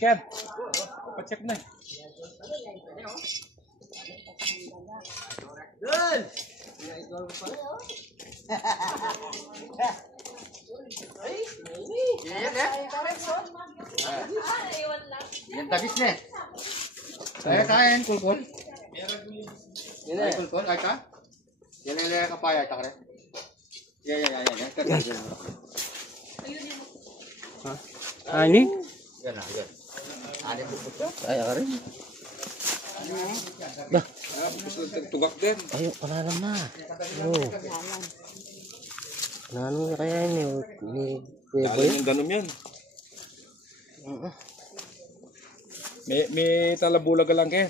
Ken. Pa-check na. Dun! Yan tagis na. Saya kain kulkul. Ini kulkul ay ka. Yan kapaya ta kare. Ya. Ah, ini? Yan na, yan. Ani bukod. Ay, kare. Dah. Tugak din. Ayo, panalam na. Oh. Ano kaya ini? Ni Kuya Boy? Yung ganun yan. May talabulaga lang Ken.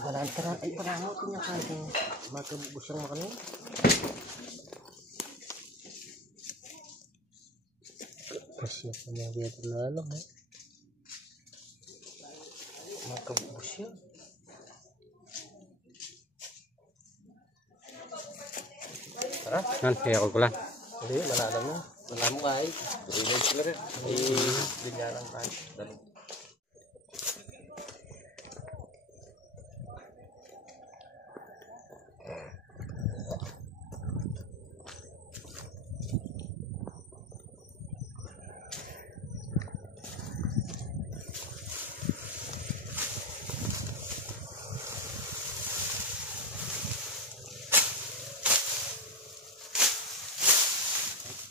Tara, ay panahon ko niya kasi magkabusang makano. Kasi pa niya dito na ano eh. Magkabus yan. Tara. Nan, kaya ako lang. Hindi, malalam mo. Malalam mo kahit. Hindi sila rin. Ganyan lang tayo. Dali.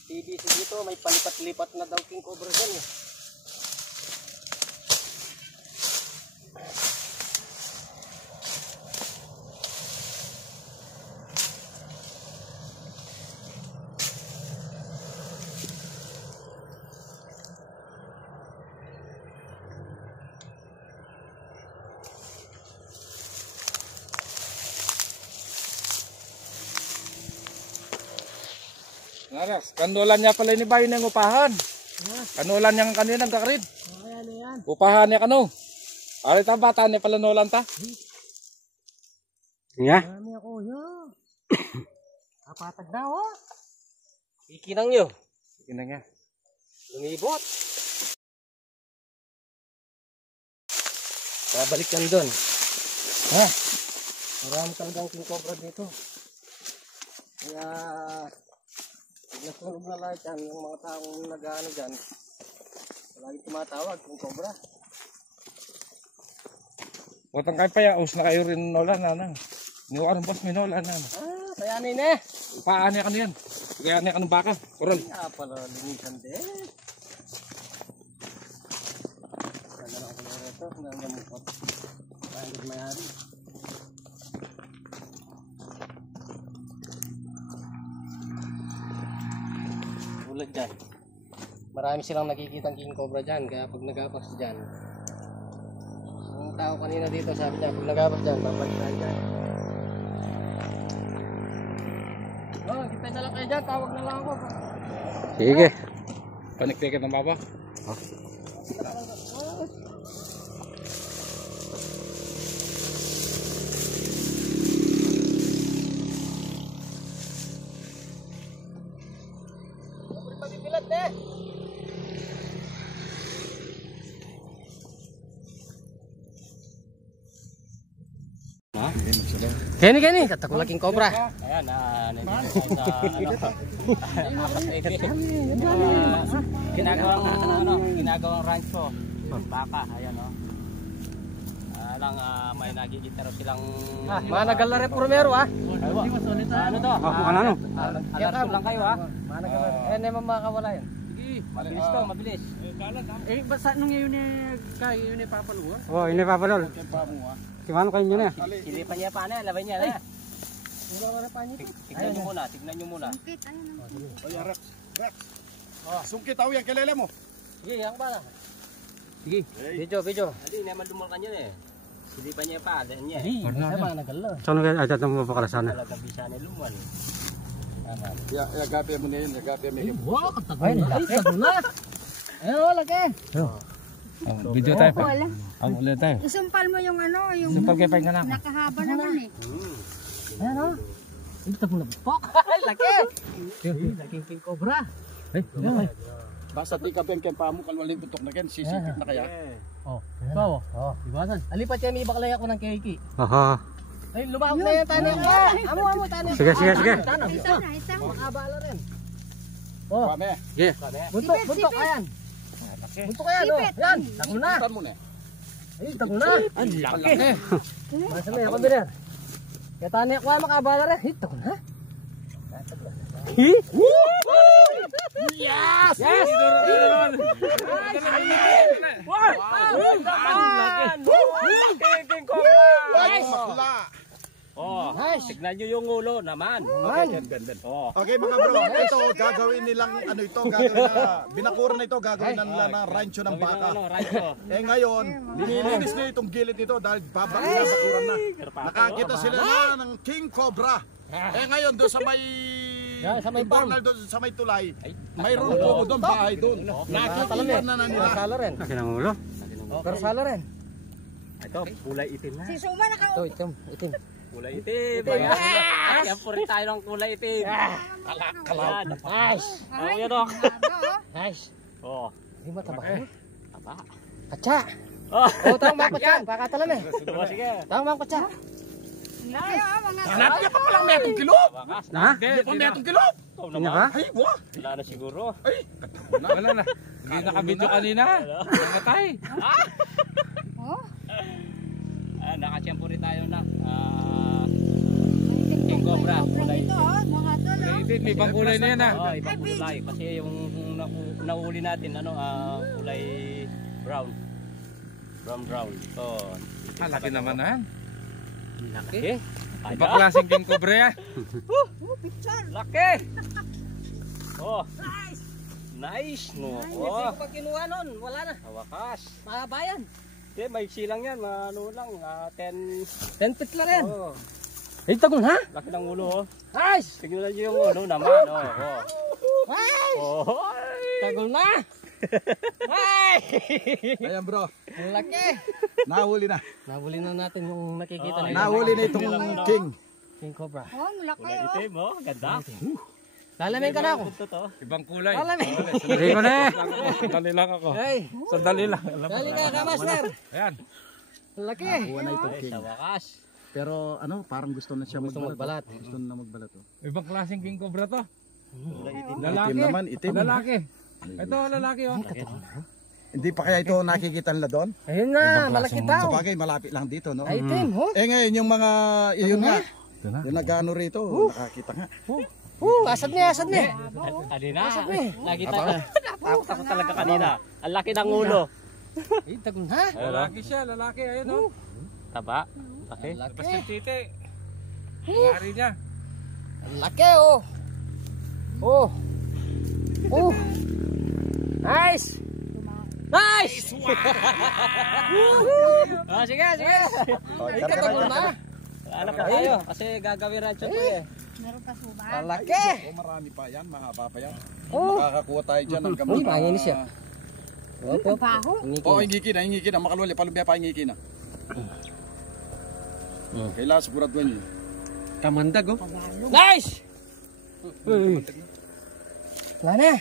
TBC dito, may palipat-lipat na daw king cobra dyan eh. Naras, kanulan niya pala ni Bayo ng upahan. Kanulan niya kanina kakarin. Ano yan? Upahan niya kanu. Ari ta bata ni pala nulan ta. Nga? Kami ako, yo. Kapatag na, oh. Ikinang nyo. Ina nga. Lumibot. Babalik yan doon. Ha? Marami talagang king cobra dito. Kaya nasunog na lahat yan, yung mga taong nag-ano dyan. Lagi tumatawag king cobra. Watang kay pa yaos na kayo rin nulan na. Niwaran boss may nulan na. Ah, sayanin eh. Upaan niya kanyan. Kaya niya kanong baka. Kural. Kaya pala linisan din. Ganda na ako na ito. Ganda na mukot. Pahingit mayari. Tulad dyan. Marami silang nakikitang king cobra dyan. Kaya pag nagapas dyan. Ang tao kanina dito sabi niya, pag nagapas dyan, babalik tayo dyan. Oh, kita na lang kayo dyan. Tawag na lang ako. Sige. Paniktikin ng baba. Pabibilat eh. Kani, katakula king cobra. Ayan, ginagawang rancho. Baka, ayan o. Lang may nagigitero silang mga nagalare primero ah. Ano to? Ano? Alarso lang kayo ah. Mga nagalare. Eh, naman makakawala yan. Sige, mabilis to, mabilis. Eh, basta nung yun kayo yun papaluwa? Oh, ini papalol. Simano kayo niya na? Silipan niya pa na, labay niya na. Tignan nyo muna. Oy, Rex. Sungkit tao yan, kilala mo. Sige, yang ba na? Sige. Video. Hindi naman dumal kanya eh. Silipan niya pa, dan niya. Hindi, sama nagala. Saan ka ay tatang mo pa kalasan? Talagang bisa na luman. Ya, gapi mo niyan, gapi mo. Wow, katagal na. Ay, tago na. Ayun, laki. Video tayo pa. Ang ulit tayo. Isumpal mo yung ano, yung Sumpal kay pa nga na. nakahaba naman eh. Ayan o. Ito tago na. Pok. Laki. Laking king cobra. Ay, Basta di ka ben kay pamo kalwalin tutok na ken sisipit na kaya. Oh, ikaw. Oh, iwasan. Alipat yan, may baklay ako ng keiki. Aha. Ay, lumahok na yan, tani. Amo, tani. Sige. Isa na, isa. Makabala rin. Oh, Pame. sige. Buntok, ayan. Buntok ayan, oh. Yan, tago na. Ipan mo na. Ay, tago na. Ang laki. Masa na, ako bilir. Kaya tani ako, makabala rin. Ay, tago na. Yes! Oh, tignan nyo yung ulo naman. Okay mga bro, ito gagawin nilang ano ito, gagawin na binakuran na ito, gagawin na nila na rancho ng baka. Eh ngayon, linilinis nila itong gilid nito dahil babakuran na. Nakakita sila na ng King Cobra. Eh ngayon doon sa may Donald doon sa may tulay, mayroon po doon bahay doon. Nakikita na nila. Karsala rin. Kinangulo. Karsala rin. Ito, kulay itim na. Si Suma naka Itim. Kulay itim. Kaya po rin tayo ng kulay itim. Kalak. Nice. Ano yan o? Nice. Oh. Hindi mataba. Taba. Katsa. Oh. Oh, tawang mga katsa. Pakatalan eh. Sige. Tawang mga katsa. Hanap niya pa palang metong kilo. Wakas. Hindi pa metong kilo. Ay, wah. Wala na siguro. Ay, wala na. Hindi nakabidyo kanina. Namatay. Oh, Nakachempo rin tayo na. King Cobra. Ito, oh, mga tol, oh. Itin, may ibang kulay na yan ha. Oh, ibang kulay. Kasi yung nahuli natin, kulay brown. Brown. So, Laki naman ha. laki. Ibang klaseng King Cobra ya. Laki! Oh! Nice! No? Oh! Pag kinuha nun, wala na. Wakas! Mahaba yan. Okay, may silang yan. Ano lang, 10... 10 feet lang rin. Oh! Ay, tagol ha? Laki ng ulo, oh. Nice! Tignan nyo yung ulo naman, oh. Oh! Nice! Oh! Tagol na! Ay! Ayan bro, Ang laki! nahuli na. Nahuli na natin yung nakikita na Nahuli na itong King. King Cobra. Oh, ang laki, Kulay oh. itim, oh. Ganda. Lalamin ka na ako. Ito to. Ibang kulay. Lalamin. Hindi ko na eh. Sandali lang ako. Hey! Sandali lang. Dali ka, master. Ayan. Ang laki. Nakuha na itong Ay, King. sa wakas. Pero ano, parang gusto na siya Gusto magbalat. Gusto na magbalat. Oh. Ibang klaseng King Cobra to. Kulay itim. Lalaki. Itim naman, itim. Lalaki. Ito lalaki oh. Hindi pa kaya ito nakikita nila doon? Ayun na, malaki Sa tao. bagay, malapit lang dito, no? Ay, itim, oh. Eh ngayon, yung mga, yun nga. Yung nag-ano rito, nakakita nga. Asad niya, asad niya. Kanina, nakita ko. Takot ako talaga kanina. Ang laki ng ulo. Ay, tagol ha? Lalaki siya, lalaki. Ayun oh. Taba. Laki. Ang Tapos laki. yung titi. Ngari niya. Ang laki, oh. Oh. Oh. Nice. Nice! Ah, sige. Ay, katagol na. Alam ka tayo kasi gagawin rancho to eh. Meron pa Suma. Ang laki. Oh, marami pa yan, mahaba pa yan. Oh. Makakakuha tayo dyan ng Uy, panginis siya. Opo. Baho. Oo, ingiki na, makaluli, palubya pa ingiki na. Kailangan siguraduhan yun. Kamandag oh. Nice! Wala na.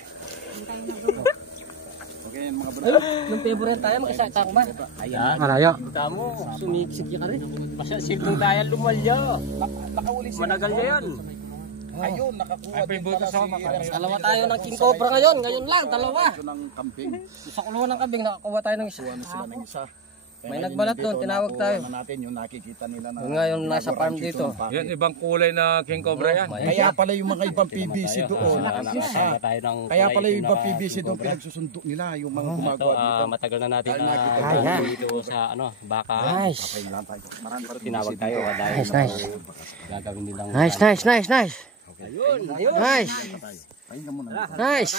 Okay, yan mga bro. Nung favorite tayo, mag-isa ako man. Ayan. Malayo. Tamo. Sumiksik ka rin. Masya silbong tayo lumalya. Nakahuli sila. Managal niya yan. Ayun, nakakuha Ay, din buto pala sa si mga Dalawa tayo ng King Cobra ngayon. Ngayon lang, dalawa. Ito ng camping. Sa kulungan ng kambing, nakakuha tayo ng isa. Kuha na sila ng isa. May nagbalat doon, tinawag tayo. Na natin yung nakikita nila na. Yun nga yung nasa farm dito. Yan, ibang kulay na King Cobra yan. Kaya pala yung mga ibang PVC doon. Nakakita tayo ng Kaya kulay pala yung itim ibang na PVC doon cobra. pinagsusundo nila yung mga Ito, gumagawa dito. matagal na natin Ay, na nakita tayo. dito sa baka. Nice. Patay na lang tayo. Marami pa rin Tinawag tayo dahil Nice. gagawin nilang Nice. Ayun. Nice. Ay, na muna. Nice.